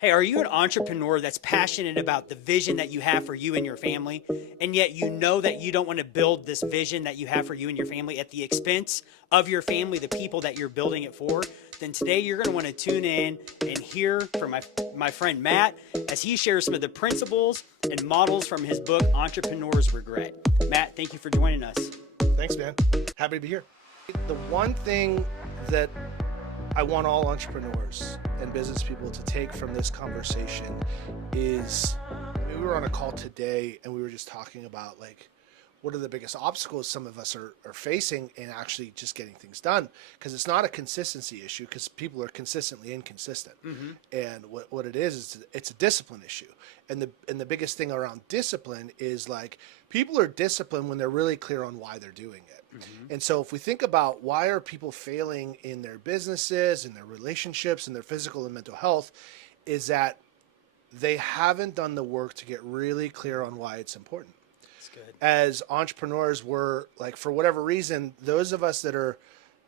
Hey, are you an entrepreneur that's passionate about the vision that you have for you and your family, and yet you know that you don't want to build this vision that you have for you and your family at the expense of your family, the people that you're building it for? Then today you're going to want to tune in and hear from my friend Matt as he shares some of the principles and models from his book, Entrepreneur's Regret. Matt, thank you for joining us. Thanks, man. Happy to be here. The one thing that I want all entrepreneurs and business people to take from this conversation is, we were on a call today and we were just talking about what are the biggest obstacles some of us are facing in actually just getting things done, because it's not a consistency issue, because people are consistently inconsistent. And what it is it's a discipline issue. And the biggest thing around discipline is people are disciplined when they're really clear on why they're doing it. And so if we think about why are people failing in their businesses, in their relationships, in their physical and mental health, is that they haven't done the work to get really clear on why it's important. Good. As entrepreneurs, we're for whatever reason, those of us that are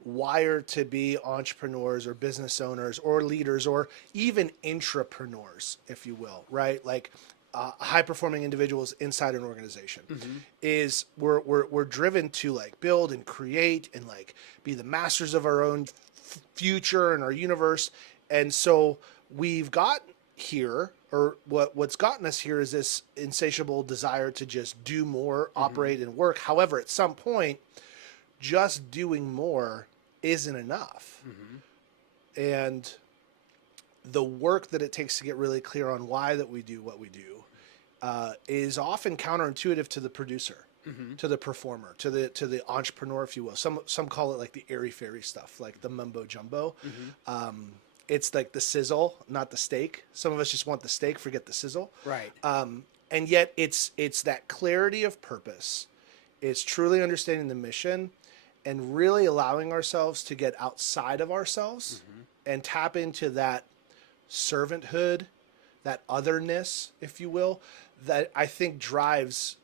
wired to be entrepreneurs or business owners or leaders or even intrapreneurs, if you will, right? High performing individuals inside an organization, is we're driven to build and create and be the masters of our own future and our universe. And so we've got here, or what's gotten us here, is this insatiable desire to just do more, operate and work. However, at some point, just doing more isn't enough. And the work that it takes to get really clear on why that we do what we do is often counterintuitive to the producer, to the performer, to the entrepreneur, if you will. Some call it the airy-fairy stuff, the mumbo jumbo. It's the sizzle, not the steak. Some of us just want the steak, forget the sizzle. Right. And yet it's that clarity of purpose. It's truly understanding the mission and really allowing ourselves to get outside of ourselves and tap into that servanthood, that otherness, if you will, that I think drives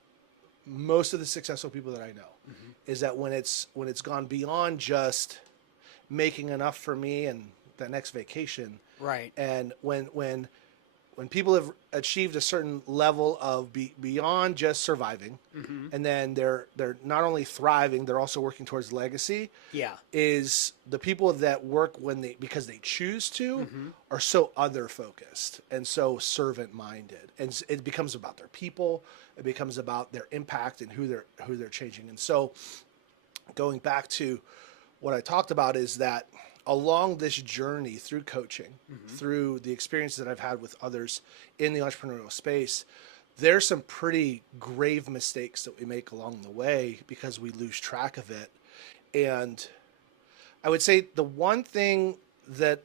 most of the successful people that I know. Is that when it's gone beyond just making enough for me and the next vacation. Right. And when people have achieved a certain level of beyond just surviving, and then they're not only thriving, they're also working towards legacy. Yeah. Is the people that work because they choose to, are so other focused and so servant minded. And it becomes about their people, it becomes about their impact and who they're changing. And so going back to what I talked about is that along this journey through coaching, through the experiences that I've had with others in the entrepreneurial space, there's some pretty grave mistakes that we make along the way because we lose track of it. And I would say the one thing that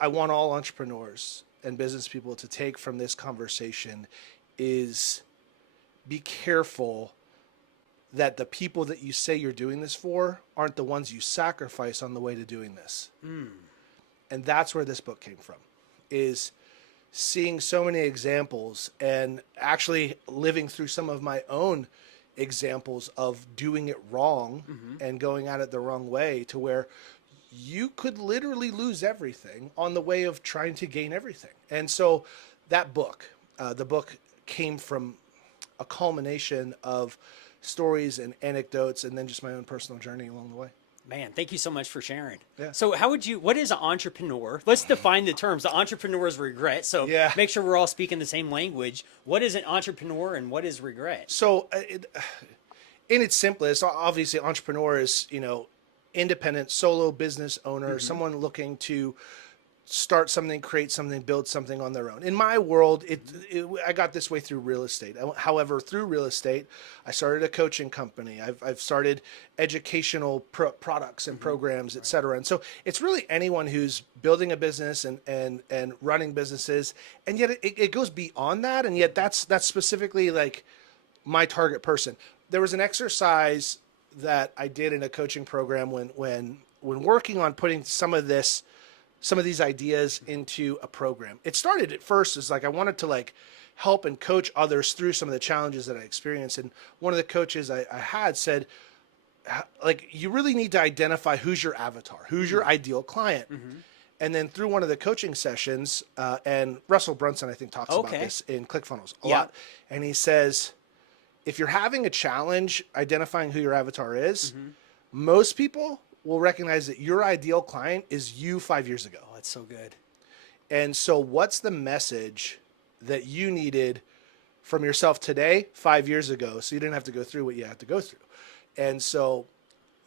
I want all entrepreneurs and business people to take from this conversation is be careful that the people that you say you're doing this for aren't the ones you sacrifice on the way to doing this. And that's where this book came from, is seeing so many examples and actually living through some of my own examples of doing it wrong and going at it the wrong way, to where you could literally lose everything on the way of trying to gain everything. And so that book, the book came from a culmination of stories and anecdotes, and then just my own personal journey along the way. Man, thank you so much for sharing. Yeah. So what is an entrepreneur? Let's define the terms. The entrepreneur's regret. So make sure we're all speaking the same language. What is an entrepreneur and what is regret? So in its simplest, obviously entrepreneur is, independent, solo business owner, someone looking to start something, create something, build something on their own. In my world, I got this way through real estate. However, through real estate, I started a coaching company. I've started educational products and programs, et cetera. And so it's really anyone who's building a business and running businesses. And yet it goes beyond that. And yet that's specifically my target person. There was an exercise that I did in a coaching program when working on putting some of these ideas into a program. It started at first as I wanted to help and coach others through some of the challenges that I experienced. And one of the coaches I had said, you really need to identify who's your avatar, who's your ideal client. And then through one of the coaching sessions, and Russell Brunson, I think, talks about this in ClickFunnels a lot. And he says, if you're having a challenge identifying who your avatar is, most people will recognize that your ideal client is you 5 years ago. Oh, that's so good. And so what's the message that you needed from yourself today, 5 years ago, so you didn't have to go through what you had to go through? And so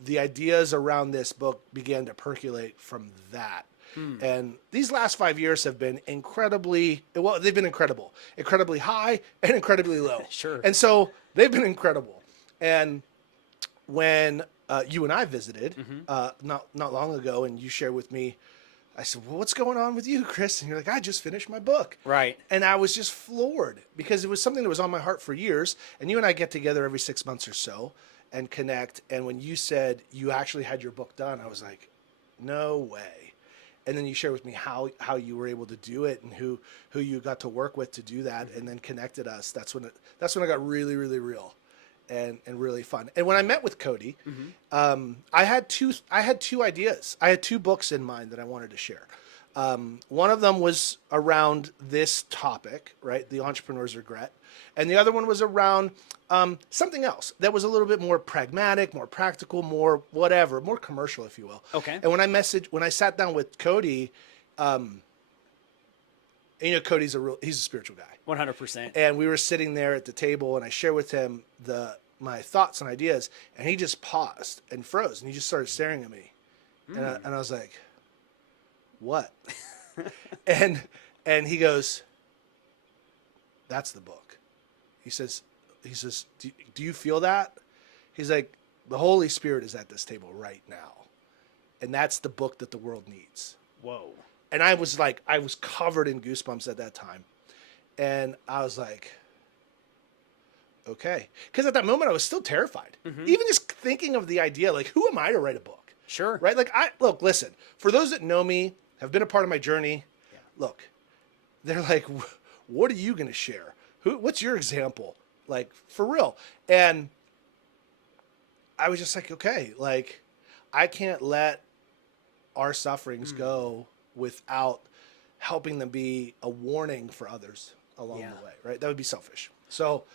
the ideas around this book began to percolate from that. And these last 5 years have been incredibly, well, they've been incredibly high and incredibly low. Sure. And so they've been incredible. And when you and I visited not long ago, and you shared with me, I said, well, what's going on with you, Chris? And you're like, I just finished my book. Right. And I was just floored because it was something that was on my heart for years. And you and I get together every 6 months or so and connect. And when you said you actually had your book done, I was like, no way. And then you shared with me how you were able to do it and who you got to work with to do that, and then connected us. That's when it got really, really real and really fun. And when I met with Cody, I had two ideas. I had two books in mind that I wanted to share. One of them was around this topic, right? The entrepreneur's regret. And the other one was around something else that was a little bit more pragmatic, more practical, more whatever, more commercial, if you will. Okay. And when I sat down with Cody, and Cody's he's a spiritual guy. 100%. And we were sitting there at the table, and I shared with him my thoughts and ideas, and he just paused and froze, and he just started staring at me. And I was like, what? and he goes, that's the book. He says, do you feel that? He's like, the Holy Spirit is at this table right now. And that's the book that the world needs. Whoa. And I was covered in goosebumps at that time. And I was like, okay. Because at that moment I was still terrified. Even just thinking of the idea, like, who am I to write a book? Sure. Right? Like, listen, for those that know me, have been a part of my journey, look, they're like, what are you going to share? What's your example? Like, for real. And I was just like, okay, like, I can't let our sufferings go without helping them be a warning for others along the way, right? That would be selfish. So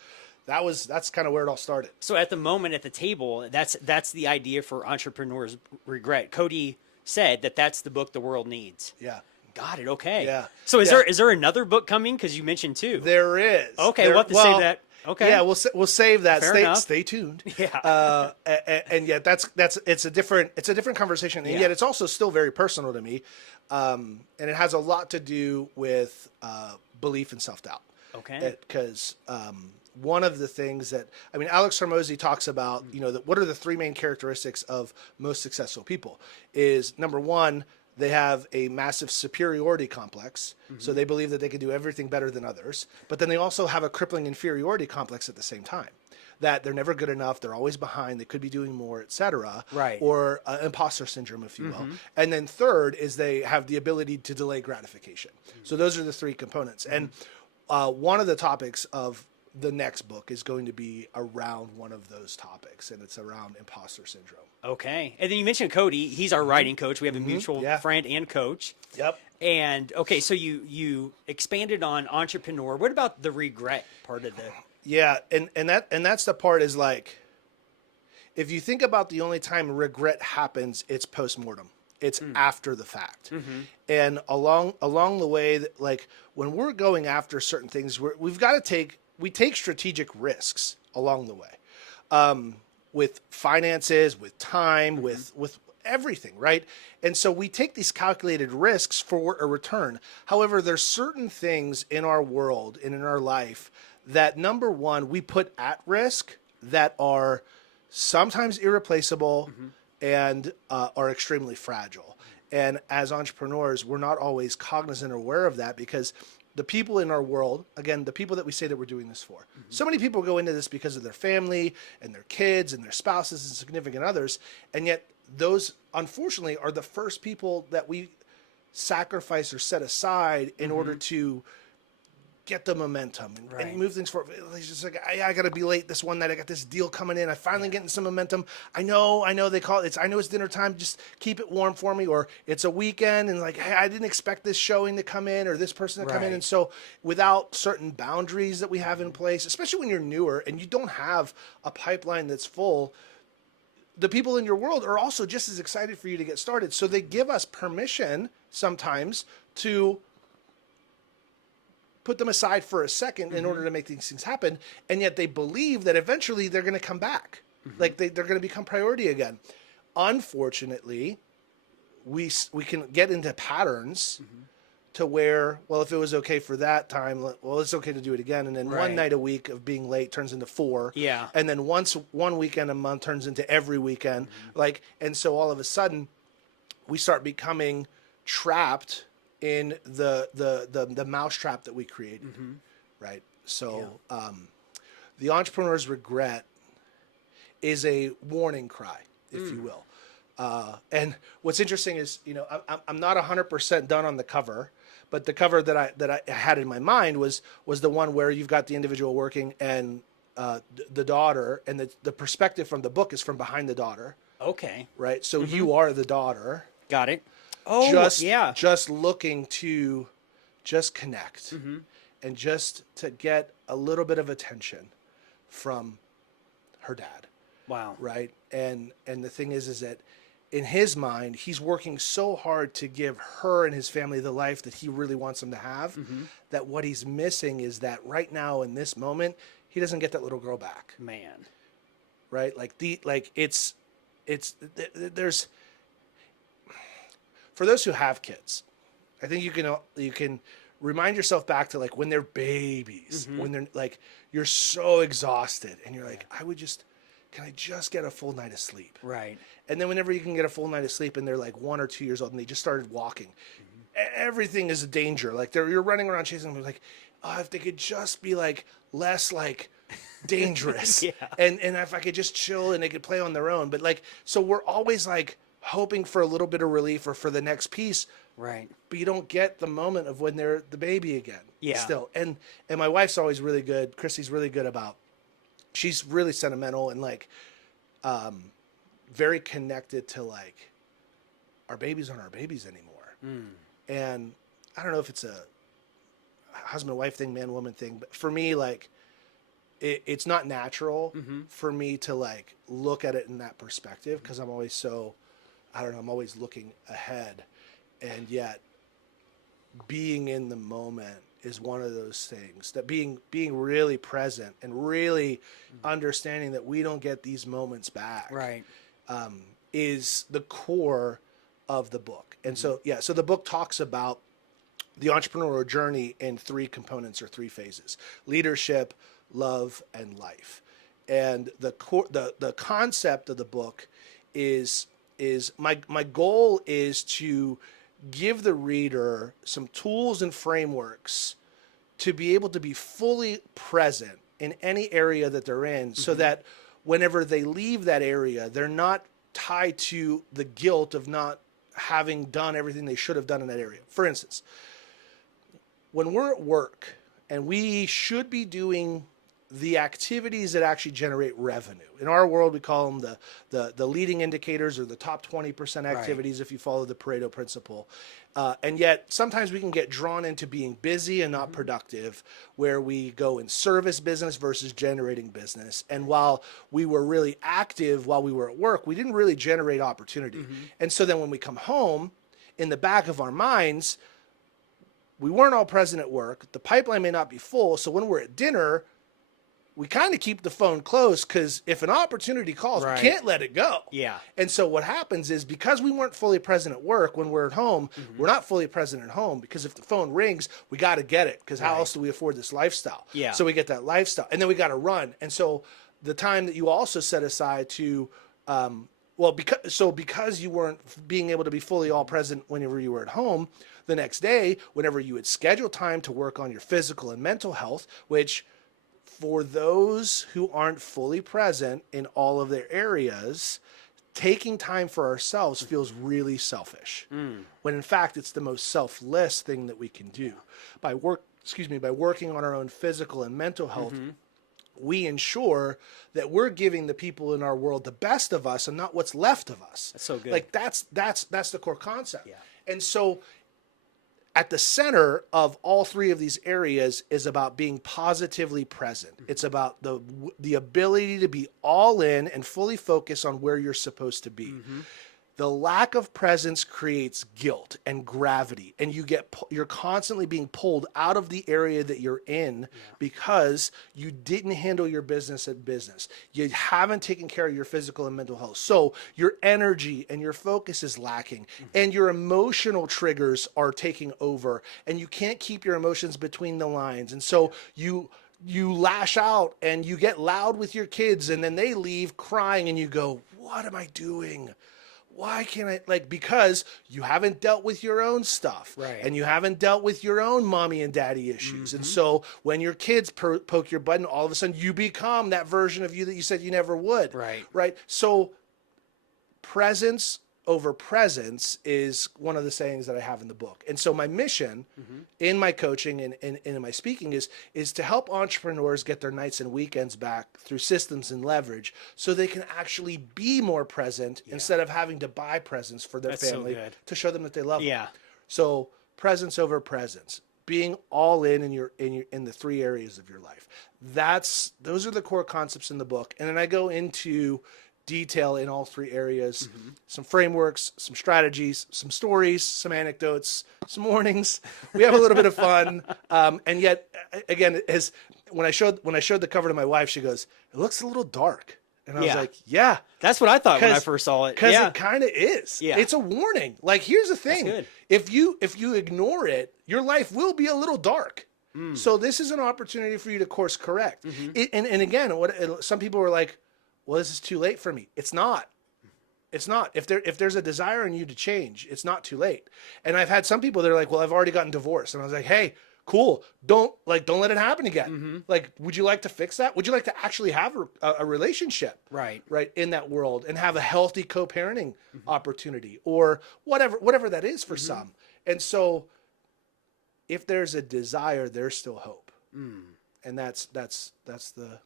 that's kind of where it all started. So at the moment at the table, that's the idea for Entrepreneur's Regret. Cody said that's the book the world needs. Yeah. Got it. Okay. Yeah. So is there another book coming? Because you mentioned two. There is. Okay, we'll have to save that. Okay. Yeah, we'll save that. Fair enough. Stay tuned. Yeah. And yet it's a different conversation, and yet it's also still very personal to me, and it has a lot to do with belief and self-doubt. Okay. Because one of the things that Alex Hormozy talks about, what are the three main characteristics of most successful people? Is number one, they have a massive superiority complex. So they believe that they can do everything better than others. But then they also have a crippling inferiority complex at the same time, that they're never good enough. They're always behind. They could be doing more, etc. Right. Or imposter syndrome, if you will. And then third is they have the ability to delay gratification. So those are the three components. And one of the topics of the next book is going to be around one of those topics, and it's around imposter syndrome. Okay. And then you mentioned Cody. He's our writing coach. We have a mutual friend and coach. Yep. And okay, so you expanded on entrepreneur. What about the regret part of the? Yeah, and that's the part is like, if you think about the only time regret happens, it's post-mortem. It's after the fact. And along the way, that, like, when we're going after certain things, we take strategic risks along the way, with finances, with time, with everything, right? And so we take these calculated risks for a return. However, there's certain things in our world and in our life that, number one, we put at risk that are sometimes irreplaceable and are extremely fragile. And as entrepreneurs, we're not always cognizant or aware of that, because the people in our world, again, the people that we say that we're doing this for, so many people go into this because of their family and their kids and their spouses and significant others. And yet those, unfortunately, are the first people that we sacrifice or set aside in order to get the momentum and, Right. and move things forward. He's just like, I got to be late this one night. I got this deal coming in. I finally getting some momentum. I know they call it. I know it's dinner time. Just keep it warm for me. Or it's a weekend and like, hey, I didn't expect this showing to come in or this person to come in. Right. And so without certain boundaries that we have in place, especially when you're newer and you don't have a pipeline that's full, the people in your world are also just as excited for you to get started. So they give us permission sometimes to put them aside for a second in order to make these things happen. And yet they believe that eventually they're going to come back. Like they're going to become priority again. Unfortunately, we can get into patterns to where, well, if it was okay for that time, well, it's okay to do it again. And then one Right. night a week of being late turns into 4. Yeah. And then one weekend a month turns into every weekend. And so all of a sudden we start becoming trapped in the mousetrap that we created. Right. So, the entrepreneur's regret is a warning cry, if you will. And what's interesting is, I'm not 100% done on the cover, but the cover that I had in my mind was the one where you've got the individual working and the daughter, and the perspective from the book is from behind the daughter, Okay. right? So you are the daughter, Got it. Oh, yeah. just looking to just connect and just to get a little bit of attention from her dad. Wow. Right. And the thing is that in his mind, he's working so hard to give her and his family the life that he really wants them to have, that what he's missing is that right now in this moment, he doesn't get that little girl back. Man. Right. There's, for those who have kids, I think you can remind yourself back to like when they're babies, when they're like, you're so exhausted and you're like, can I just get a full night of sleep? Right. And then whenever you can get a full night of sleep and they're like 1 or 2 years old and they just started walking, everything is a danger. Like you're running around chasing them. Like, oh, if they could just be like less like dangerous, and if I could just chill and they could play on their own. But like, so we're always like hoping for a little bit of relief or for the next piece. Right. But you don't get the moment of when they're the baby again. Yeah. Still. And my wife's always really good. Christy's really good about. She's really sentimental and like, very connected to like, our babies aren't our babies anymore. And I don't know if it's a husband wife thing, man woman thing, but for me, like, it's not natural for me to like look at it in that perspective because I'm always so, I don't know, I'm always looking ahead, and yet being in the moment is one of those things that being really present and really understanding that we don't get these moments back, Right. is the core of the book. And so the book talks about the entrepreneurial journey in 3 components or 3 phases: leadership, love, and life. And the concept of the book is my goal is to give the reader some tools and frameworks to be able to be fully present in any area that they're in, so that whenever they leave that area, they're not tied to the guilt of not having done everything they should have done in that area. For instance, when we're at work and we should be doing the activities that actually generate revenue. In our world, we call them the leading indicators, or the top 20% activities, if you follow the Pareto principle. And yet sometimes we can get drawn into being busy and not productive, where we go in service business versus generating business. And while we were really active while we were at work, we didn't really generate opportunity. And so then when we come home, in the back of our minds, we weren't all present at work. The pipeline may not be full. So when we're at dinner, we kind of keep the phone close, because if an opportunity calls, we can't let it go. Yeah. And so what happens is, because we weren't fully present at work, when we're at home, we're not fully present at home, because if the phone rings, we got to get it, because how else do we afford this lifestyle? Yeah. So we get that lifestyle, and then we got to run. And so the time that you also set aside to, because you weren't being able to be fully all present whenever you were at home, the next day, whenever you would schedule time to work on your physical and mental health, which for those who aren't fully present in all of their areas, taking time for ourselves feels really selfish. When in fact, it's the most selfless thing that we can do. By by working on our own physical and mental health, we ensure that we're giving the people in our world the best of us and not what's left of us. That's so good. Like that's the core concept. Yeah. And so at the center of all three of these areas is about being positively present. It's about the ability to be all in and fully focus on where you're supposed to be. The lack of presence creates guilt and gravity, and you're constantly being pulled out of the area that you're in because you didn't handle your business at business. You haven't taken care of your physical and mental health. So your energy and your focus is lacking, and your emotional triggers are taking over, and you can't keep your emotions between the lines. And so you lash out and you get loud with your kids, and then they leave crying, and you go, "What am I doing? Why can't I?" Because you haven't dealt with your own stuff. Right. And you haven't dealt with your own mommy and daddy issues. And so when your kids poke your button, all of a sudden you become that version of you that you said you never would. Right. Right. So presence over presence is one of the sayings that I have in the book. And so my mission in my coaching and in my speaking is to help entrepreneurs get their nights and weekends back through systems and leverage so they can actually be more present instead of having to buy presents for their That's so family good. to show them that they love them. Yeah. So presence over presence, being all in the three areas of your life. Those are the core concepts in the book. And then I go into detail in all three areas, some frameworks, some strategies, some stories, some anecdotes, some warnings. We have a little bit of fun. And yet again, when I showed the cover to my wife, she goes, "It looks a little dark." And I was like, yeah. That's what I thought when I first saw it. Because Yeah. it kind of is. Yeah. It's a warning. Like, here's the thing. good. If you ignore it, your life will be a little dark. So this is an opportunity for you to course correct. And again, some people were like, "Well, this is too late for me." It's not. It's not. If there's a desire in you to change, it's not too late. And I've had some people that are like, "Well, I've already gotten divorced." And I was like, "Hey, cool. Don't let it happen again. Like, would you like to fix that? Would you like to actually have a relationship Right. in that world and have a healthy co-parenting opportunity or whatever that is for some?" And so if there's a desire, there's still hope. And that's the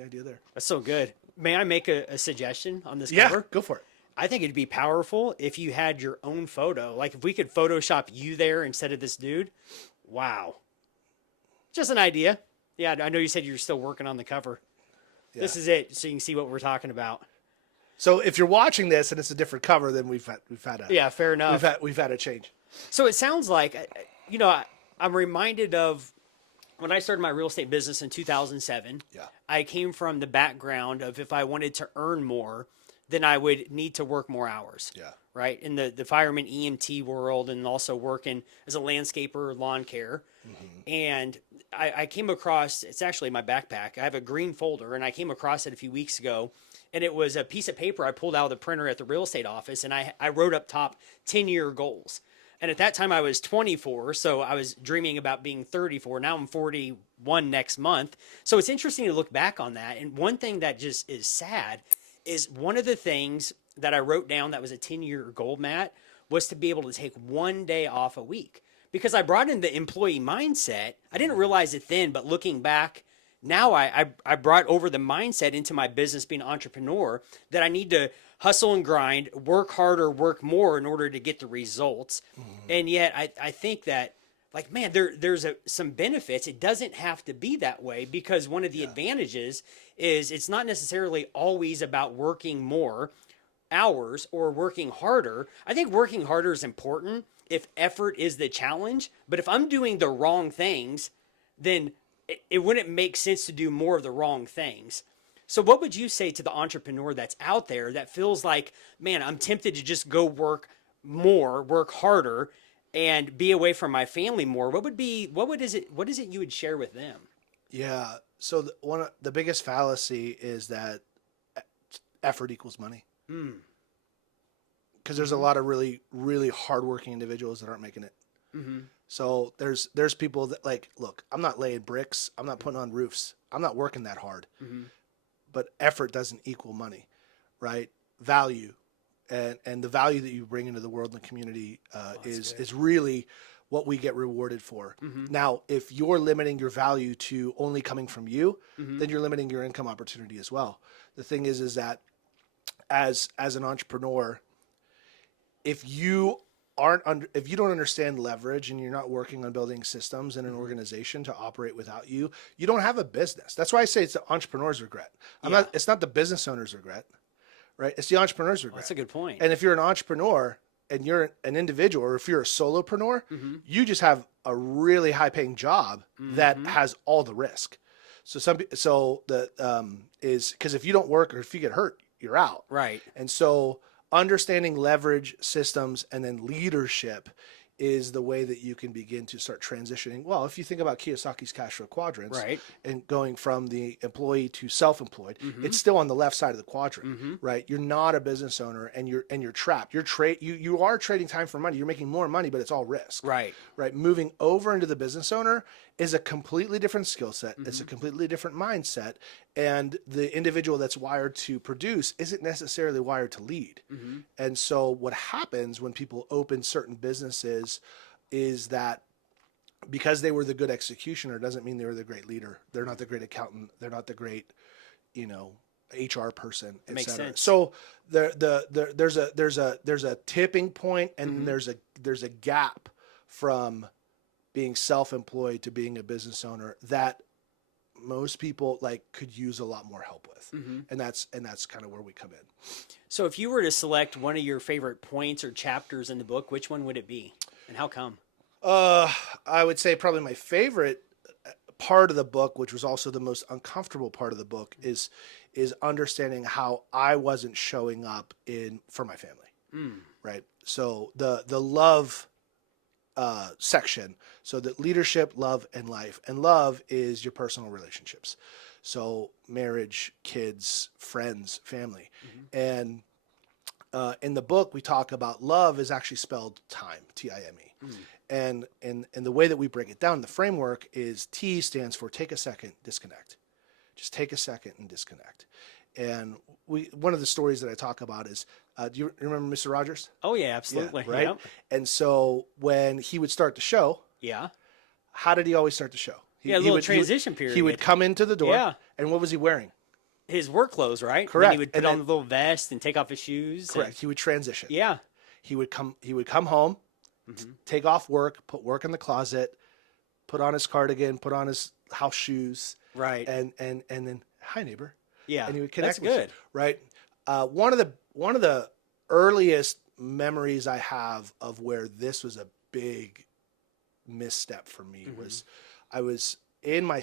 idea there. That's so good. May I make a suggestion on this Yeah, cover? go for it. I think it'd be powerful if you had your own photo. Like if we could Photoshop you there instead of this dude. Wow. Just an idea. Yeah, I know you said you're still working on the cover. Yeah. This is it, so you can see what we're talking about. So if you're watching this and it's a different cover, then we've had a Yeah, fair enough. we've had a change. So it sounds like, I'm reminded of when I started my real estate business in 2007. Yeah. I came from the background of if I wanted to earn more, then I would need to work more hours. Yeah. Right. In the fireman EMT world and also working as a landscaper, lawn care. And I came across, it's actually in my backpack. I have a green folder and I came across it a few weeks ago. And it was a piece of paper I pulled out of the printer at the real estate office. And I wrote up top 10-year goals. And at that time I was 24. So I was dreaming about being 34. Now I'm 41 next month. So it's interesting to look back on that. And one thing that just is sad is one of the things that I wrote down that was a 10-year goal, Matt, was to be able to take one day off a week. Because I brought in the employee mindset. I didn't realize it then, but looking back, now I brought over the mindset into my business being an entrepreneur that I need to hustle and grind, work harder, work more in order to get the results. And yet I think that, like, man, there's some benefits. It doesn't have to be that way because one of the advantages is it's not necessarily always about working more hours or working harder. I think working harder is important if effort is the challenge. But if I'm doing the wrong things, then it wouldn't make sense to do more of the wrong things. So what would you say to the entrepreneur that's out there that feels like, man, I'm tempted to just go work more, work harder, and be away from my family more? What is it you would share with them? Yeah. So one of the biggest fallacy is that effort equals money. Because there's a lot of really, really hardworking individuals that aren't making it. So there's people that, like, look, I'm not laying bricks. I'm not putting on roofs. I'm not working that hard. But effort doesn't equal money, right? Value and the value that you bring into the world and the community is really what we get rewarded for. Now, if you're limiting your value to only coming from you, then you're limiting your income opportunity as well. The thing is that as an entrepreneur, if you if you don't understand leverage and you're not working on building systems in an organization to operate without you, you don't have a business. That's why I say it's the entrepreneur's regret. It's not the business owner's regret, right? It's the entrepreneur's regret. That's a good point. And if you're an entrepreneur and you're an individual, or if you're a solopreneur, you just have a really high paying job that has all the risk. So because if you don't work or if you get hurt, you're out. Right. And so understanding leverage, systems, and then leadership is the way that you can begin to start transitioning. Well, if you think about Kiyosaki's cash flow quadrants, Right. and going from the employee to self-employed, it's still on the left side of the quadrant, right? You're not a business owner, and you're trapped. You are trading time for money. You're making more money, but it's all risk. Right. Right. Moving over into the business owner is a completely different skill set. It's a completely different mindset. And the individual that's wired to produce isn't necessarily wired to lead. And so what happens when people open certain businesses is that because they were the good executioner doesn't mean they were the great leader. They're not the great accountant. They're not the great, HR person, et Makes cetera. sense. So there's a tipping point, and there's a gap from being self-employed to being a business owner that most people could use a lot more help with. And that's kind of where we come in. So if you were to select one of your favorite points or chapters in the book, which one would it be, and how come? I would say probably my favorite part of the book, which was also the most uncomfortable part of the book, is understanding how I wasn't showing up for my family. Right. So the love section. So that leadership, love, and life. And love is your personal relationships. So marriage, kids, friends, family. And in the book, we talk about love is actually spelled time, Time. And the way that we break it down, the framework is T stands for take a second, disconnect. Just take a second and disconnect. And one of the stories that I talk about is, do you remember Mr. Rogers? Oh yeah, absolutely. Yeah, right. Yep. And so when he would start the show, Yeah. how did he always start the show? Yeah, a little transition period. He would come into the door. Yeah. And what was he wearing? His work clothes, right? Correct. And he would put on the little vest and take off his shoes. Correct. He would transition. Yeah. He would come home, take off work, put work in the closet, put on his cardigan, put on his house shoes. Right. And then, hi neighbor. Yeah. And he would connect That's with good. you, right? One of the earliest memories I have of where this was a big misstep for me was I was in my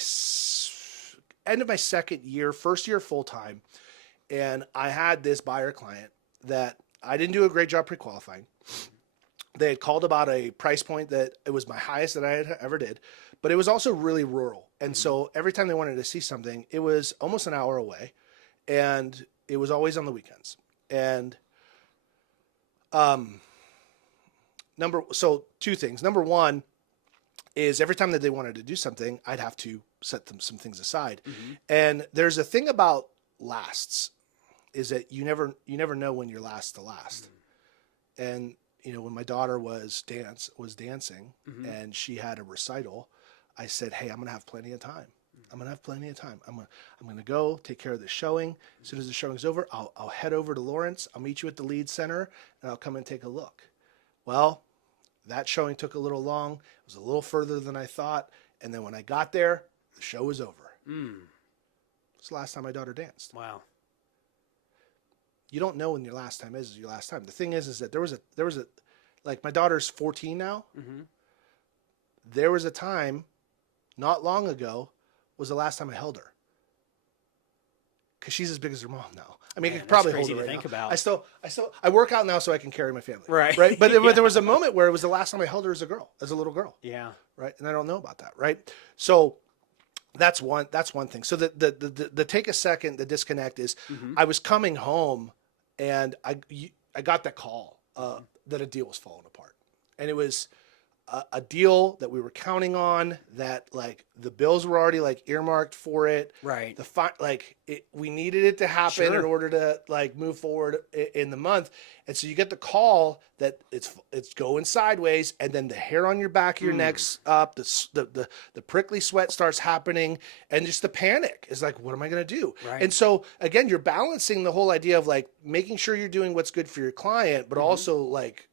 end of my second year, first year full time, and I had this buyer client that I didn't do a great job pre-qualifying. They had called about a price point that it was my highest that I had ever did, but it was also really rural. And so every time they wanted to see something, it was almost an hour away, and it was always on the weekends. And so two things. Number one is every time that they wanted to do something, I'd have to set them some things aside. And there's a thing about lasts is that you never know when you're last to last. And when my daughter was dancing and she had a recital, I said, hey, I'm going to have plenty of time. I'm going to go take care of the showing. As soon as the showing's over, I'll head over to Lawrence. I'll meet you at the Lead Center and I'll come and take a look. Well, that showing took a little long. It was a little further than I thought. And then when I got there, the show was over. It's the last time my daughter danced. Wow. You don't know when your last time is your last time. The thing is that there was a like my daughter's 14 now. There was a time not long ago was the last time I held her. Cause she's as big as her mom now. I mean, I could probably hold her right think now. about. I work out now so I can carry my family. Right. Right. But there was a moment where it was the last time I held her as a little girl. Yeah. Right. And I don't know about that. Right. So that's one thing. So the take a second, the disconnect is I was coming home and I got that call that a deal was falling apart. And it was a deal that we were counting on, that like the bills were already like earmarked for it. Right. We needed it to happen in Sure. order to like move forward in the month. And so you get the call that it's going sideways, and then the hair on your back of your neck's up, the prickly sweat starts happening, and just the panic is like, what am I going to do? Right. And so again, you're balancing the whole idea of like making sure you're doing what's good for your client, but also like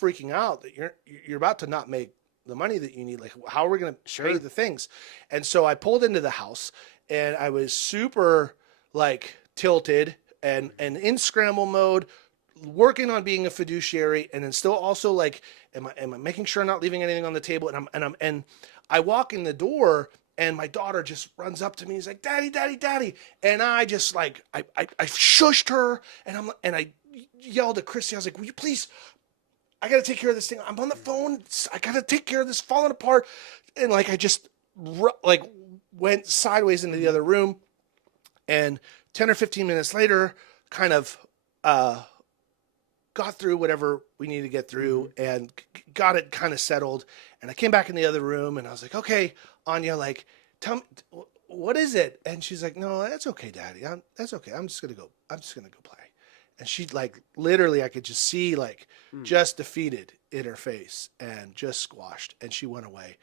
freaking out that you're about to not make the money that you need. Like, how are we going to pay the things? And so I pulled into the house, and I was super like tilted and in scramble mode, working on being a fiduciary, and then still also like, am I making sure I'm not leaving anything on the table? And I walk in the door, and my daughter just runs up to me. He's like, "Daddy, daddy, daddy!" And I just like I shushed her, and I yelled at Christy. I was like, "Will you please? I got to take care of this thing. I'm on the phone. I got to take care of this falling apart." And like, I just like went sideways into the other room, and 10 or 15 minutes later, kind of got through whatever we needed to get through and got it kind of settled. And I came back in the other room, and I was like, "Okay, Anya, like, tell me, what is it?" And she's like, "No, that's okay, Daddy. That's okay. I'm just going to go play." And she like, literally, I could just see like just defeated in her face and just squashed. And she went away.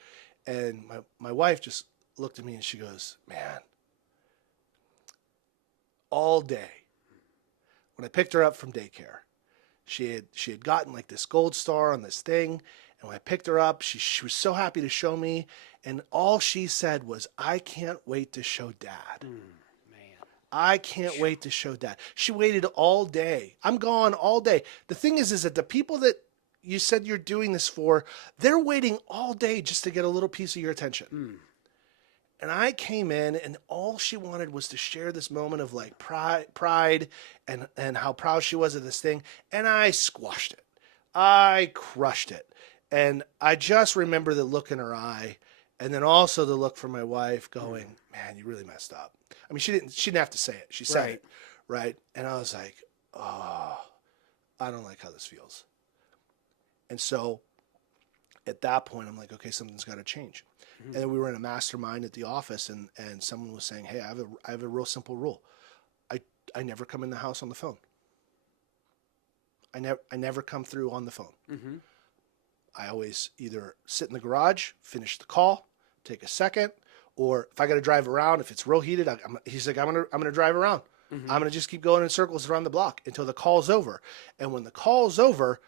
And my wife just looked at me, and she goes, "Man, all day when I picked her up from daycare, she had gotten like this gold star on this thing. And when I picked her up, she was so happy to show me. And all she said was, 'I can't wait to show Dad.'" I can't wait to show Dad. She waited all day. I'm gone all day. The thing is that the people that you said you're doing this for, they're waiting all day just to get a little piece of your attention. And I came in, and all she wanted was to share this moment of like pride and how proud she was of this thing. And I squashed it. I crushed it. And I just remember the look in her eye, and then also the look from my wife going, "Man, you really messed up." I mean, she didn't have to say it. She said it, right? And I was like, "Oh, I don't like how this feels." And so at that point, I'm like, "Okay, something's got to change." And then we were in a mastermind at the office, and someone was saying, "Hey, I have a real simple rule. I never come in the house on the phone. I never come through on the phone. I always either sit in the garage, finish the call, take a second, or if I got to drive around, if it's real heated, he's like, I'm gonna drive around. I'm gonna just keep going in circles around the block until the call's over. And when the call's over,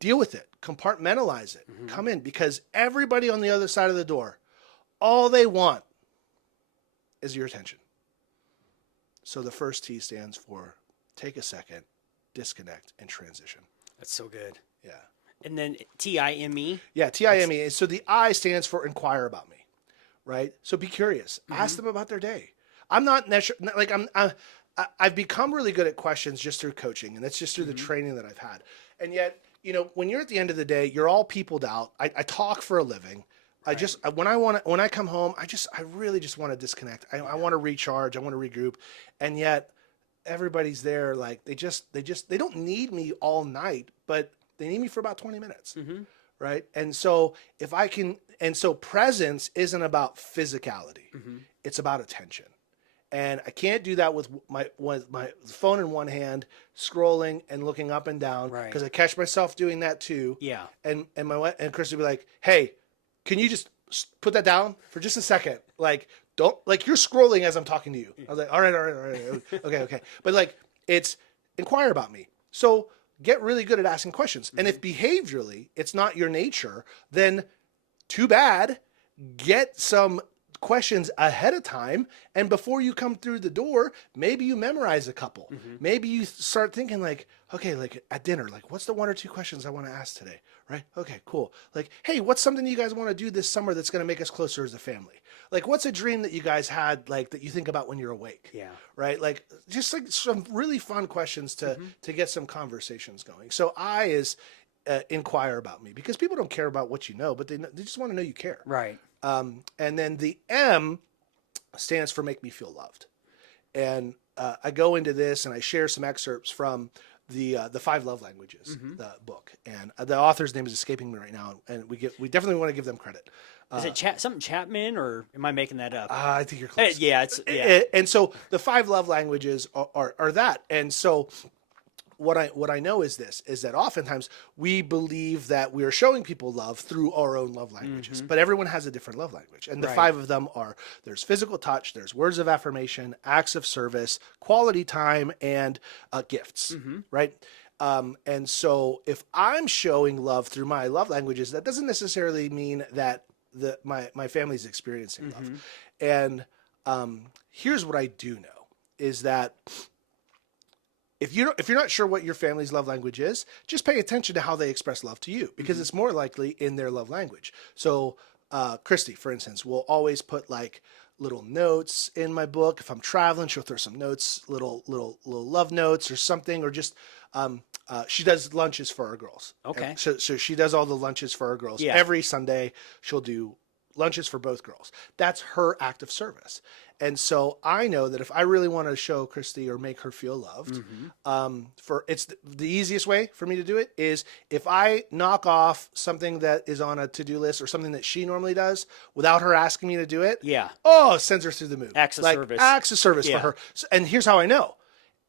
deal with it, compartmentalize it, come in, because everybody on the other side of the door, all they want is your attention. So the first T stands for take a second, disconnect, and transition. That's so good. Yeah. And then TIME. Yeah, TIME. So the I stands for inquire about me, right? So be curious. Ask them about their day. I'm not like I've become really good at questions just through coaching, and that's just through the training that I've had. And yet, when you're at the end of the day, you're all peopled out. I talk for a living. When I come home, I really just want to disconnect. I want to recharge. I want to regroup. And yet everybody's there. Like they don't need me all night, but they need me for about 20 minutes. Right. And so presence isn't about physicality. It's about attention. And I can't do that with my phone in one hand, scrolling and looking up and down, because I catch myself doing that too. Yeah. And my wife and Chris would be like, "Hey, can you just put that down for just a second? Like, don't, like, you're scrolling as I'm talking to you." I was like, all right. Okay. But like, it's inquire about me. So get really good at asking questions. And if behaviorally it's not your nature, then too bad. Get some questions ahead of time, and before you come through the door, maybe you memorize a couple. Maybe you start thinking like, okay, like at dinner, like, what's the one or two questions I want to ask today? Right? Okay, cool. Like, hey, what's something you guys want to do this summer that's going to make us closer as a family? Like, what's a dream that you guys had, like, that you think about when you're awake? Yeah. Right? Like, just like some really fun questions to get some conversations going. So I is inquire about me, because people don't care about what you know, but they just want to know you care. Right. And then the M stands for make me feel loved. And I go into this and I share some excerpts from the Five Love Languages, the book, and the author's name is escaping me right now, and we definitely want to give them credit. Is it something Chapman, or am I making that up? I think you're close. Yeah. And so the Five Love Languages are that, and so what I know is that oftentimes we believe that we are showing people love through our own love languages, but everyone has a different love language, and the Right. five of them are: there's physical touch, there's words of affirmation, acts of service, quality time, and gifts, right? And so if I'm showing love through my love languages, that doesn't necessarily mean that my family's experiencing love. And here's what I do know is that if you're not sure what your family's love language is, just pay attention to how they express love to you, because it's more likely in their love language. So Christy, for instance, will always put like little notes in my book. If I'm traveling, she'll throw some notes, little love notes or something, or just she does lunches for our girls. Okay. So she does all the lunches for our girls. Yeah. Every Sunday she'll do lunches for both girls. That's her act of service. And so I know that if I really want to show Christy or make her feel loved, it's the easiest way for me to do it is if I knock off something that is on a to-do list or something that she normally does without her asking me to do it. Yeah. Oh, it sends her through the moon. Acts of service. Acts of service Yeah. for her. And here's how I know.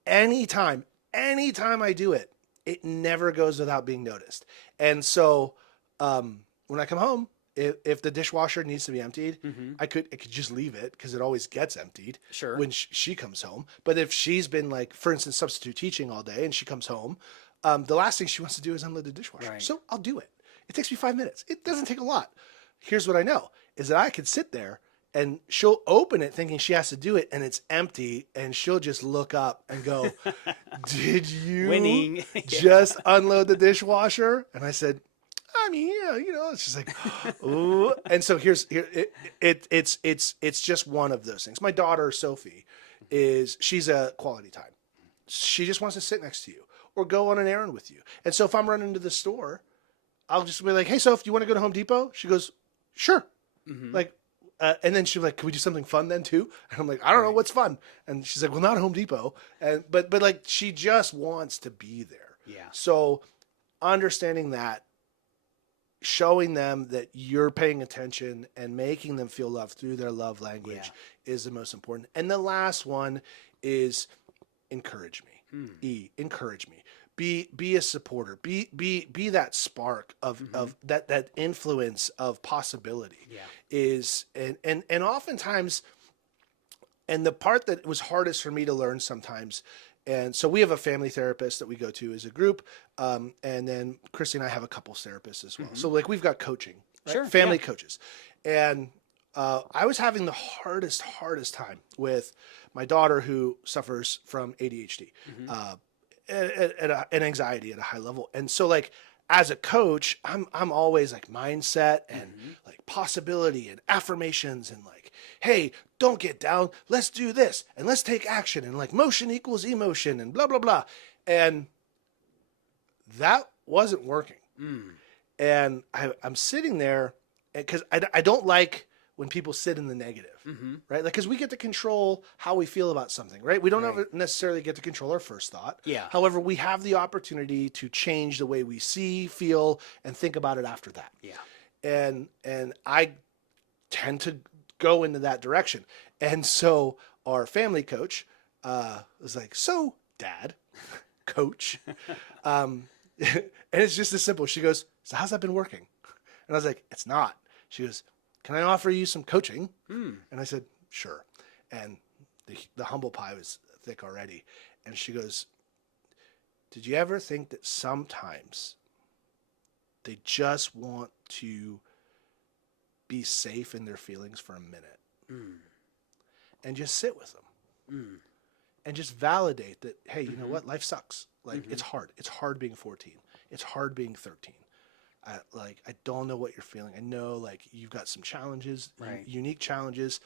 Anytime I do it, it never goes without being noticed. And so when I come home, if the dishwasher needs to be emptied, I could just leave it because it always gets emptied Sure. when she comes home. But if she's been like, for instance, substitute teaching all day and she comes home, the last thing she wants to do is unload the dishwasher. Right. So I'll do it. It takes me 5 minutes. It doesn't take a lot. Here's what I know is that I could sit there and she'll open it thinking she has to do it and it's empty, and she'll just look up and go, "Did you Winning." just unload the dishwasher?" And I said, "I mean, yeah, it's just like, ooh." And so it's just one of those things. My daughter, Sophie, she's a quality time. She just wants to sit next to you or go on an errand with you. And so if I'm running to the store, I'll just be like, "Hey, Soph, do you want to go to Home Depot?" She goes, "Sure." Like, and then she's like, "Can we do something fun then too?" And I'm like, "I don't know what's fun." And she's like, "Well, not Home Depot." And but like she just wants to be there. Yeah. So understanding that, showing them that you're paying attention and making them feel loved through their love language is the most important. And the last one is encourage me. Encourage me. Be a supporter. Be that spark of that influence of possibility. Yeah. And oftentimes, and the part that was hardest for me to learn sometimes. And so we have a family therapist that we go to as a group. And then Christy and I have a couples therapist as well. So like we've got coaching, right? Sure, Family yeah. coaches. And I was having the hardest time with my daughter who suffers from ADHD and anxiety at a high level. And so like as a coach, I'm always like mindset and like possibility and affirmations and like, hey, don't get down. Let's do this and let's take action and like motion equals emotion and blah, blah, blah. And that wasn't working. And I'm sitting there because I don't like when people sit in the negative, right? Like, because we get to control how we feel about something, right? We don't ever necessarily get to control our first thought. Yeah. However, we have the opportunity to change the way we see, feel, and think about it after that. Yeah. And I tend to go into that direction. And so our family coach was like, "So, Dad, coach," and it's just as simple. She goes, "So how's that been working?" And I was like, "It's not." She goes, "Can I offer you some coaching?" And I said, "Sure." And the humble pie was thick already. And she goes, "Did you ever think that sometimes they just want to be safe in their feelings for a minute and just sit with them and just validate that, hey, you know what? Life sucks. Like it's hard. It's hard being 14. It's hard being 13. I don't know what you're feeling. I know like you've got some challenges, unique challenges,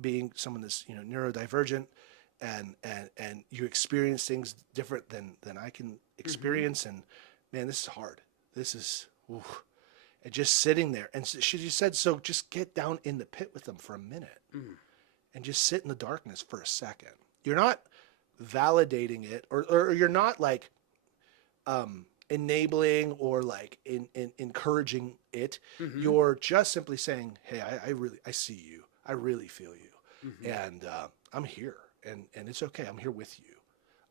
being someone that's, neurodivergent and you experience things different than I can experience. And man, this is hard. This is, oof. And just sitting there. And she just said, so just get down in the pit with them for a minute and just sit in the darkness for a second. You're not validating it, or you're not like enabling or like in encouraging it. Mm-hmm. You're just simply saying, hey, I see you. I really feel you. Mm-hmm. And I'm here, and it's okay. I'm here with you.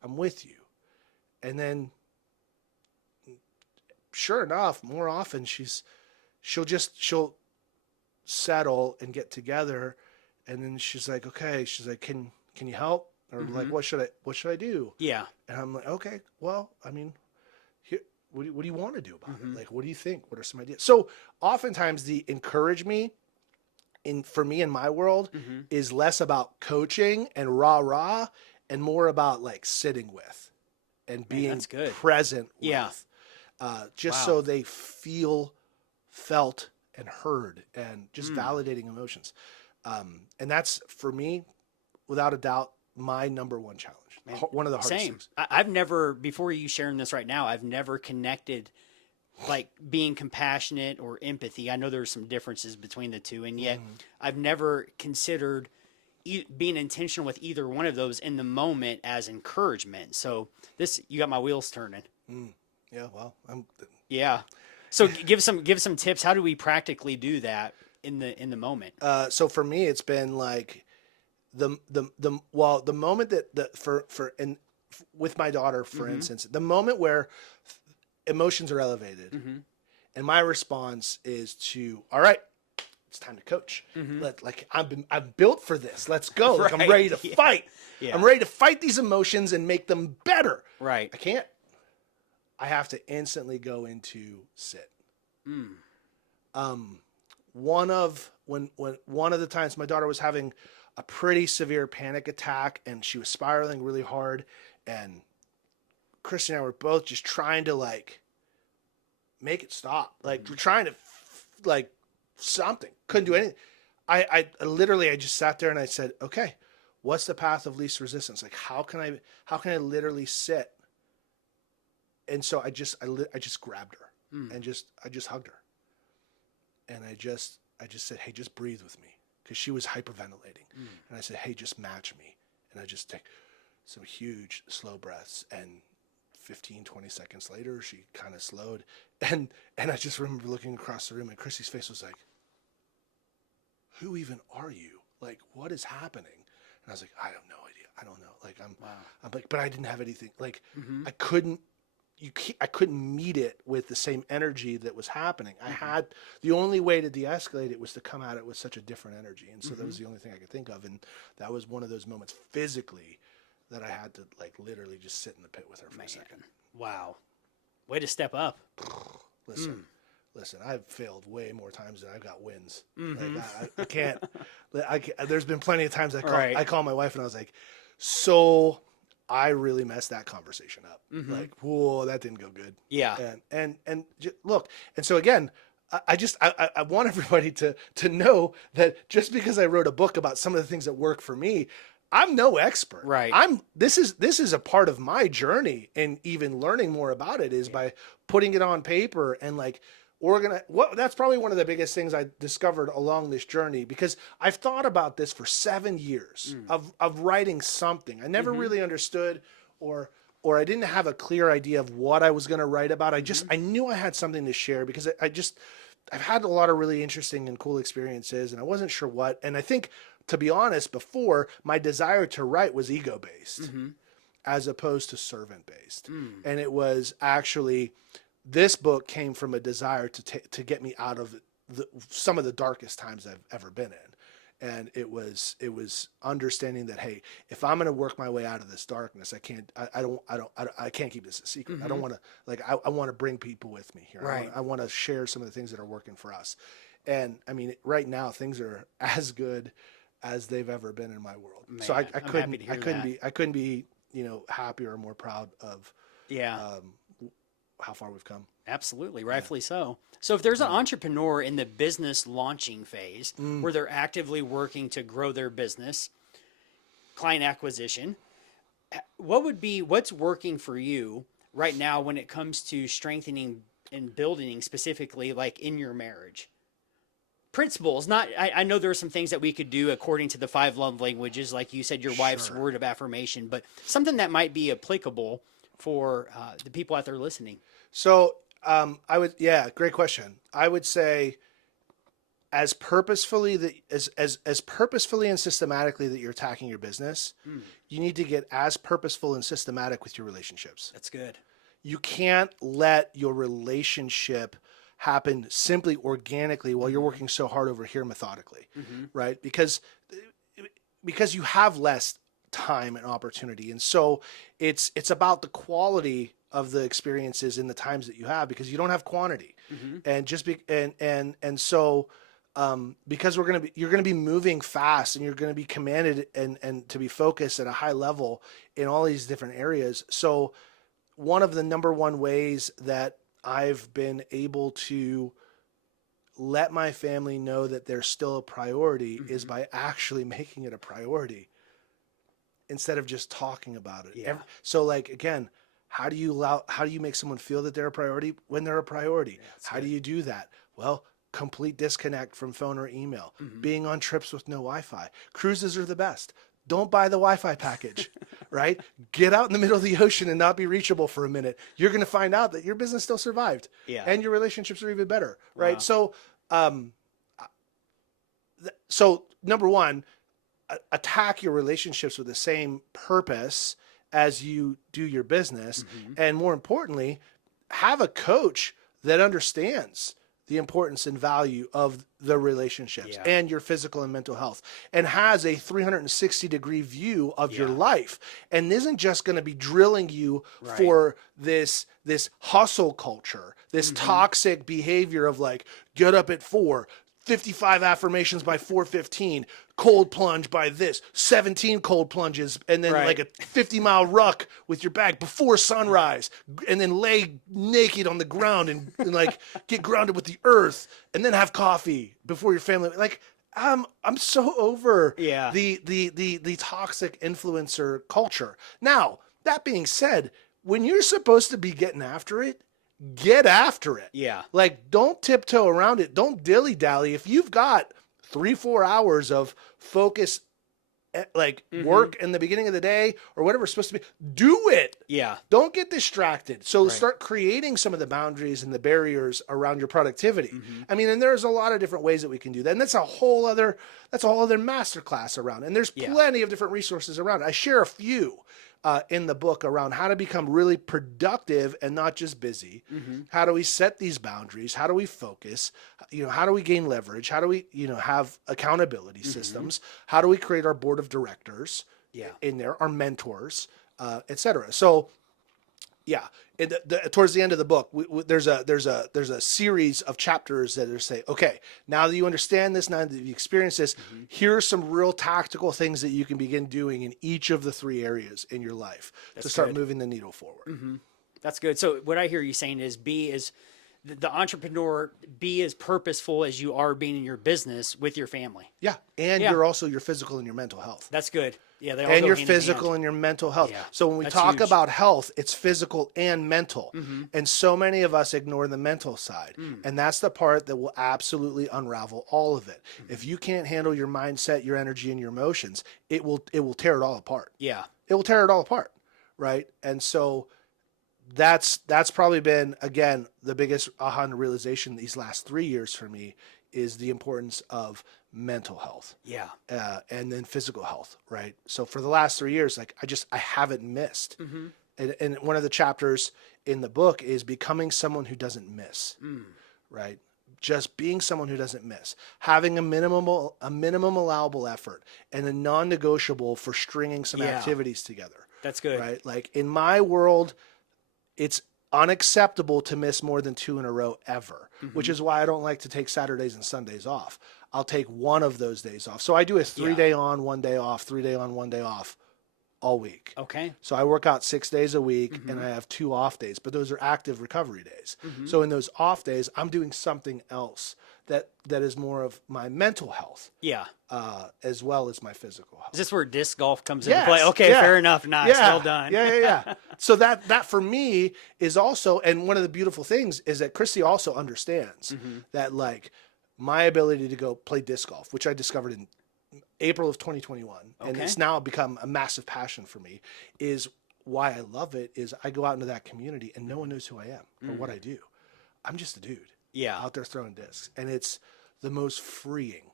I'm with you. And then sure enough, more often she'll settle and get together, and then she's like, okay, she's like, can you help? Or Mm-hmm. like, what should I do? Yeah. And I'm like, okay, well, I mean, here, what do you want to do about Mm-hmm. it? Like, what do you think? What are some ideas? So oftentimes the encourage me for me in my world Mm-hmm. is less about coaching and rah, and more about like sitting with and Man, being that's good. present Yeah. with, just Wow. so they feel felt and heard, and just Mm. validating emotions. And that's for me, without a doubt, my number one challenge. Man, One of the hardest same. things. I've never, before you sharing this right now, I've never connected like being compassionate or empathy. I know there's some differences between the two, and yet I've never considered being intentional with either one of those in the moment as encouragement. So this, you got my wheels turning. Yeah, well, Yeah. So give some tips. How do we practically do that in the moment? so for me, it's been like the moment for and with my daughter, for instance, the moment where emotions are elevated, and my response is to, all right, it's time to coach. Like I'm built for this. Let's go. Like I'm Right. ready to Yeah. fight. Yeah. I'm ready to fight these emotions and make them better. Right. I can't. I have to instantly go into sit. One of the times my daughter was having a pretty severe panic attack, and she was spiraling really hard, and Christy and I were both just trying to like make it stop. Like we're trying to like something. Couldn't do anything. I literally, I just sat there and I said, okay, what's the path of least resistance? Like how can I literally sit? And so I just grabbed her and I just hugged her. And I just said, hey, just breathe with me, because she was hyperventilating. And I said, hey, just match me. And I just take some huge slow breaths, and 15, 20 seconds later, she kind of slowed. And I just remember looking across the room, and Chrissy's face was like, who even are you? Like, what is happening? And I was like, I have no idea. I don't know. Like, I'm like, but I didn't have anything. Like, I couldn't meet it with the same energy that was happening. I had, the only way to de-escalate it was to come at it with such a different energy. And so that was the only thing I could think of. And that was one of those moments physically that I had to like literally just sit in the pit with her for a second. Wow. Way to step up. Listen, I've failed way more times than I've got wins. Like, I can't, there's been plenty of times I call my wife and I was like, so I really messed that conversation up. Like, whoa, that didn't go good. Yeah. And look, and so again, I want everybody to know that just because I wrote a book about some of the things that work for me, I'm no expert. Right. This is a part of my journey, and even learning more about it is by putting it on paper and like that's probably one of the biggest things I discovered along this journey, because I've thought about this for 7 years of writing something. I never really understood or I didn't have a clear idea of what I was going to write about. I knew I had something to share, because I've had a lot of really interesting and cool experiences, and I wasn't sure what. And I think, to be honest, before, my desire to write was ego-based as opposed to servant-based. And it was actually, this book came from a desire to get me out of some of the darkest times I've ever been in. And it was understanding that, hey, if I'm going to work my way out of this darkness, I can't keep this a secret. I don't want to, like, I want to bring people with me here. Right. I want to share some of the things that are working for us. And I mean, right now things are as good as they've ever been in my world. Man, so I couldn't be, happier or more proud of how far we've come. Absolutely, rightfully so. So if there's an entrepreneur in the business launching phase where they're actively working to grow their business, client acquisition, what's working for you right now when it comes to strengthening and building, specifically like in your marriage? principles. Not, I know there are some things that we could do according to the 5 love languages, like you said, your wife's word of affirmation, but something that might be applicable for the people out there listening. So great question. I would say as purposefully as purposefully and systematically that you're attacking your business, you need to get as purposeful and systematic with your relationships. That's good. You can't let your relationship happen simply organically while you're working so hard over here methodically, right? Because you have less time and opportunity. And so it's about the quality of the experiences in the times that you have, because you don't have quantity. And so because you're going to be moving fast, and you're going to be commanded and to be focused at a high level in all these different areas. So one of the number one ways that I've been able to let my family know that they're still a priority is by actually making it a priority instead of just talking about it. Yeah. So like, again, how do you make someone feel that they're a priority when they're a priority? How do you do that? Well, complete disconnect from phone or email, being on trips with no Wi-Fi. Cruises are the best. Don't buy the Wi-Fi package, right? Get out in the middle of the ocean and not be reachable for a minute. You're going to find out that your business still survived, and your relationships are even better, right? Wow. So number one, attack your relationships with the same purpose as you do your business. And more importantly, have a coach that understands the importance and value of the relationships and your physical and mental health, and has a 360-degree view of your life, and isn't just going to be drilling you for this hustle culture, this toxic behavior of like, get up at 4, 55 affirmations by 4:15, cold plunge by this, 17 cold plunges, and then like a 50-mile ruck with your bag before sunrise, and then lay naked on the ground and like get grounded with the earth, and then have coffee before your family. Like, I'm so over the toxic influencer culture. Now, that being said, when you're supposed to be getting after it, get after it. Yeah. Like, don't tiptoe around it. Don't dilly-dally. If you've got 3-4 hours of focus, like work in the beginning of the day or whatever it's supposed to be, do it. Yeah. Don't get distracted. So start creating some of the boundaries and the barriers around your productivity. I mean, and there's a lot of different ways that we can do that. And that's a whole other masterclass around. And there's plenty of different resources around. I share a few in the book around how to become really productive and not just busy. How do we set these boundaries? How do we focus? How do we gain leverage? How do we, have accountability systems? How do we create our board of directors in there, our mentors, et cetera? So towards the end of the book, there's a series of chapters that are say, okay, now that you understand this, now that you've experienced this, here are some real tactical things that you can begin doing in each of the 3 areas in your life to start moving the needle forward. That's good. So what I hear you saying is the entrepreneur, be as purposeful as you are being in your business with your family. Yeah. And you're also your physical and your mental health. That's good. Yeah. They all and go your hand in physical hand. and your mental health. Yeah, so when we that's talk huge. about health, it's physical and mental. And so many of us ignore the mental side. And that's the part that will absolutely unravel all of it. If you can't handle your mindset, your energy, and your emotions, it will tear it all apart. Yeah. It will tear it all apart. Right. And so that's probably been, again, the biggest aha realization these last 3 years for me is the importance of mental health. Yeah. And then physical health. Right. So for the last 3 years, like I haven't missed. And one of the chapters in the book is becoming someone who doesn't miss. Right. Just being someone who doesn't miss, having a minimum allowable effort and a non-negotiable for stringing some activities together. That's good. Right. Like in my world, it's unacceptable to miss more than 2 in a row ever, which is why I don't like to take Saturdays and Sundays off. I'll take one of those days off. So I do a 3-day on, 1 day off, 3-day on, 1 day off all week. Okay. So I work out 6 days a week and I have 2 off days, but those are active recovery days. So in those off days, I'm doing something else that is more of my mental health. Yeah. As well as my physical health. Is this where disc golf comes into play? Okay, fair enough. Nice. Well done. Yeah. So that for me is also, and one of the beautiful things is that Christy also understands that, like, my ability to go play disc golf, which I discovered in April of 2021, and Okay. it's now become a massive passion for me, is why I love it is I go out into that community and no one knows who I am or what I do. I'm just a dude Yeah. out there throwing discs, and it's the most freeing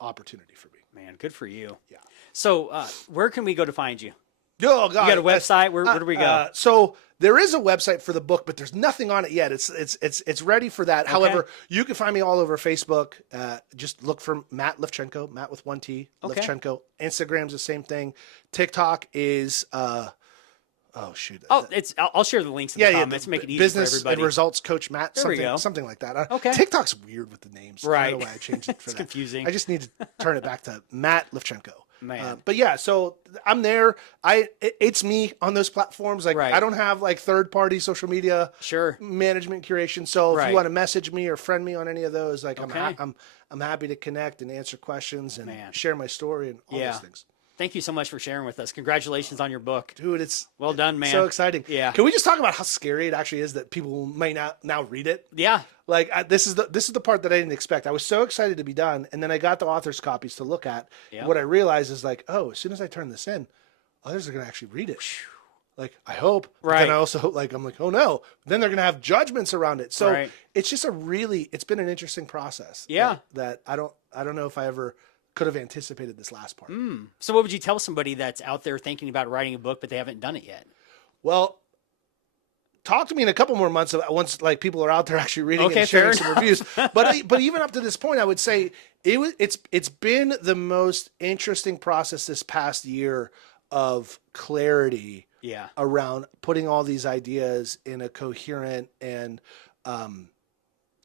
opportunity for me. Man, good for you. Yeah. So, where can we go to find you? Oh God! You got a website? Where do we go? So there is a website for the book, but there's nothing on it yet. It's ready for that. However, you can find me all over Facebook. Just look for Matt Lewczenko, Matt with one T, Lewczenko. Instagram's the same thing. TikTok is oh shoot. I'll share the links in the comments. Make it easy business for everybody. and results coach Matt. There we go. Something like that. Okay. TikTok's weird with the names. Right. I don't know why I changed it for It's that. confusing. I just need to turn it back to Matt Lewczenko. Man. But yeah, so I'm there. It's me on those platforms. Like Right. I don't have like third party social media Sure. management curation. So if Right. you want to message me or friend me on any of those, like Okay. I'm happy to connect and answer questions and Man. share my story and all Yeah. those things. Thank you so much for sharing with us. Congratulations on your book. Dude, it's Well done, man. so exciting. Yeah. Can we just talk about how scary it actually is that people might not now read it? Yeah. Like this is the part that I didn't expect. I was so excited to be done, and then I got the author's copies to look at. Yeah. What I realized is like, oh, as soon as I turn this in, others are going to actually read it. Like I hope, but Right. then I also like I'm like, oh no, then they're going to have judgments around it. So Right. it's just it's been an interesting process. Yeah. That I don't know if I ever could have anticipated this last part. So, what would you tell somebody that's out there thinking about writing a book, but they haven't done it yet? Well, talk to me in a couple more months once like people are out there actually reading Okay, and sharing fair some reviews. But even up to this point, I would say it's been the most interesting process this past year of clarity Yeah. around putting all these ideas in a coherent and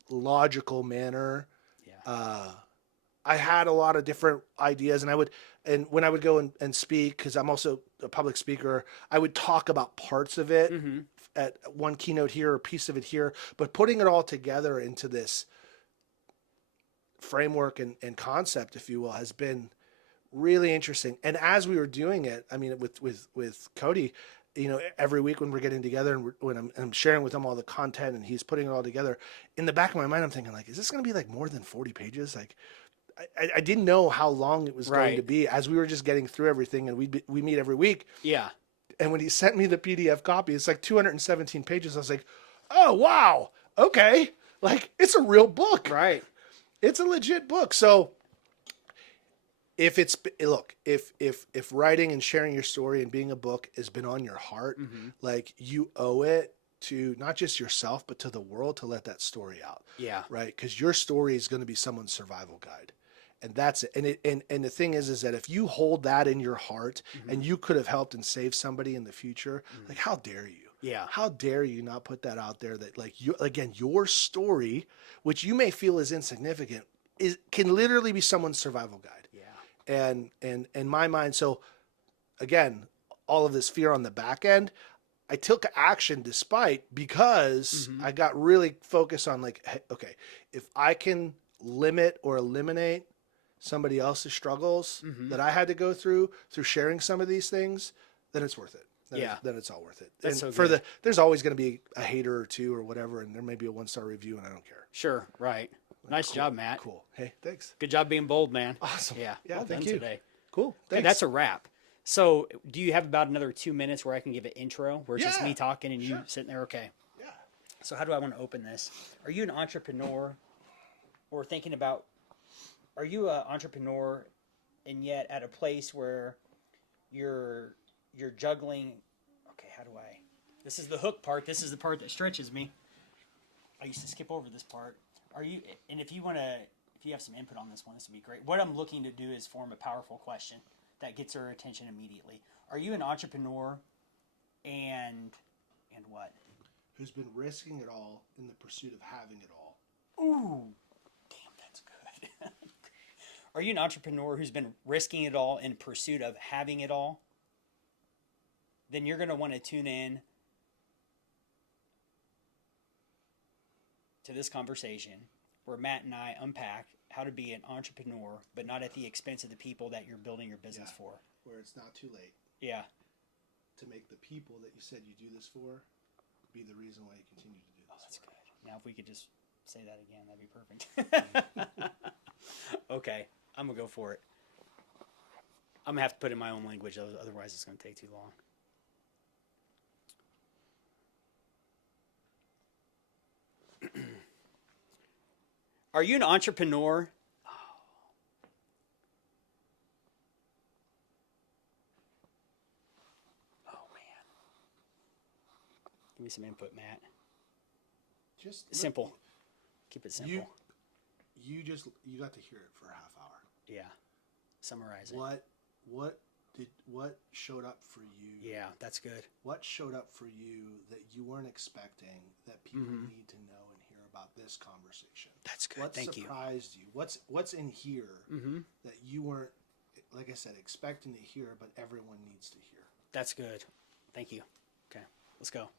logical manner. Yeah. I had a lot of different ideas, and when I would go and speak, because I'm also a public speaker, I would talk about parts of it at one keynote here, a piece of it here, but putting it all together into this framework and concept, if you will, has been really interesting. And as we were doing it, I mean, with Cody, you know, every week when we're getting together and when I'm sharing with him all the content and he's putting it all together, in the back of my mind, I'm thinking like, is this going to be like more than 40 pages? Like, I didn't know how long it was going to be as we were just getting through everything, and we meet every week. Yeah. And when he sent me the PDF copy, it's like 217 pages. I was like, oh wow, okay, like it's a real book, Right. It's a legit book. So if writing and sharing your story and being a book has been on your heart, like you owe it to not just yourself but to the world to let that story out. Yeah. Right, because your story is going to be someone's survival guide. And that's it. And the thing is that if you hold that in your heart and you could have helped and saved somebody in the future, like how dare you? Yeah. How dare you not put that out there that like you, again, your story, which you may feel is insignificant, can literally be someone's survival guide. Yeah. And in my mind, so again, all of this fear on the back end, I took action because I got really focused on like, hey, okay, if I can limit or eliminate somebody else's struggles that I had to go through sharing some of these things, then it's worth it. Then it's all worth it. That's and so good. there's always going to be a hater or two or whatever, and there may be a 1-star review, and I don't care. Sure. Right. Nice job, Matt. Cool. Hey, thanks. Good job being bold, man. Awesome. Yeah. Yeah. Well Thank done you. today. Cool. Okay, Thanks. that's a wrap. So, do you have about another 2 minutes where I can give an intro, where it's just Yeah. me talking and you Sure. sitting there? Okay. Yeah. So, how do I want to open this? Are you an entrepreneur, or thinking about? Are you an entrepreneur, and yet at a place where you're juggling? Okay, how do I? This is the hook part. This is the part that stretches me. I used to skip over this part. Are you? And if you want to, if you have some input on this one, this would be great. What I'm looking to do is form a powerful question that gets our attention immediately. Are you an entrepreneur, and what? Who's been risking it all in the pursuit of having it all? Ooh, damn, that's good. Are you an entrepreneur who's been risking it all in pursuit of having it all? Then you're going to want to tune in to this conversation where Matt and I unpack how to be an entrepreneur, but not at the expense of the people that you're building your business for. Where it's not too late Yeah. to make the people that you said you do this for be the reason why you continue to do this. That's good. Now, if we could just say that again. That'd be perfect. Okay, I'm gonna go for it. I'm gonna have to put it in my own language, otherwise it's gonna take too long. Are you an entrepreneur? Oh man. Give me some input, Matt. Just Simple. Keep it simple. You got to hear it for a half hour. Yeah. Summarize it. What showed up for you? Yeah, that's good. What showed up for you that you weren't expecting that people need to know and hear about this conversation? That's good. What Thank you. surprised you? What's in here that you weren't, like I said, expecting to hear, but everyone needs to hear? That's good. Thank you. Okay, let's go.